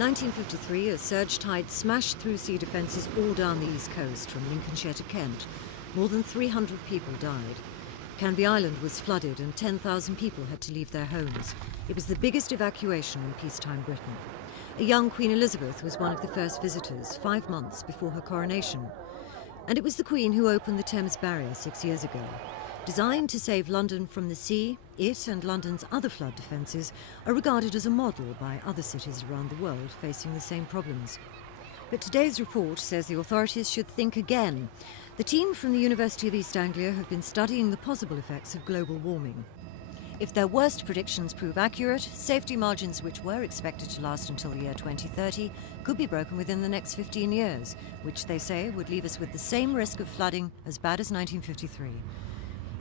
1953, a surge tide smashed through sea defences all down the east coast, from Lincolnshire to Kent. More than 300 people died. Canvey Island was flooded and 10,000 people had to leave their homes. It was the biggest evacuation in peacetime Britain. A young Queen Elizabeth was one of the first visitors, 5 months before her coronation. And it was the Queen who opened the Thames Barrier 6 years ago. Designed to save London from the sea, it and London's other flood defences are regarded as a model by other cities around the world facing the same problems. But today's report says the authorities should think again. The team from the University of East Anglia have been studying the possible effects of global warming. If their worst predictions prove accurate, safety margins which were expected to last until the year 2030 could be broken within the next 15 years, which they say would leave us with the same risk of flooding as bad as 1953.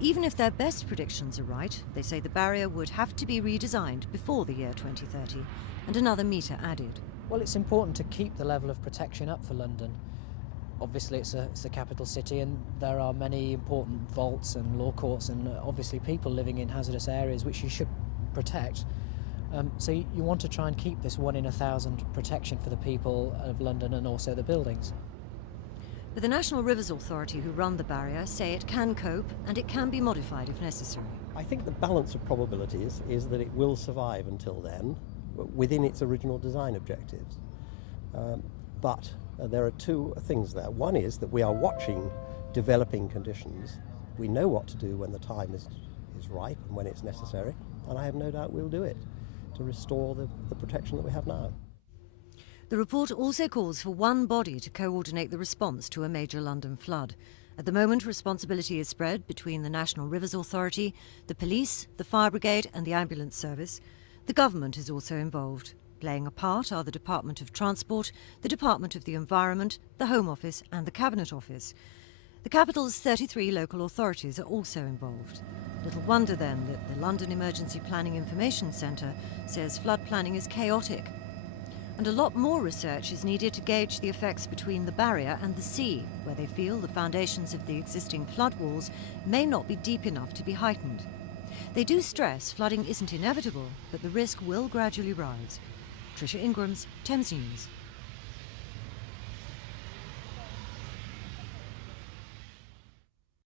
Even if their best predictions are right, they say the barrier would have to be redesigned before the year 2030 and another metre added. Well, it's important to keep the level of protection up for London. Obviously it's the capital city and there are many important vaults and law courts and obviously people living in hazardous areas which you should protect. So you want to try and keep this 1 in 1,000 protection for the people of London and also the buildings. But the National Rivers Authority, who run the barrier, say it can cope and it can be modified if necessary. I think the balance of probabilities is that it will survive until then, within its original design objectives. But there are two things there. One is that we are watching developing conditions. We know what to do when the time is right and when it's necessary, and I have no doubt we'll do it to restore the protection that we have now. The report also calls for one body to coordinate the response to a major London flood. At the moment, responsibility is spread between the National Rivers Authority, the police, the fire brigade and the ambulance service. The government is also involved. Playing a part are the Department of Transport, the Department of the Environment, the Home Office and the Cabinet Office. The capital's 33 local authorities are also involved. Little wonder then that the London Emergency Planning Information Centre says flood planning is chaotic. And a lot more research is needed to gauge the effects between the barrier and the sea, where they feel the foundations of the existing flood walls may not be deep enough to be heightened. They do stress flooding isn't inevitable, but the risk will gradually rise. Tricia Ingram's Thames News.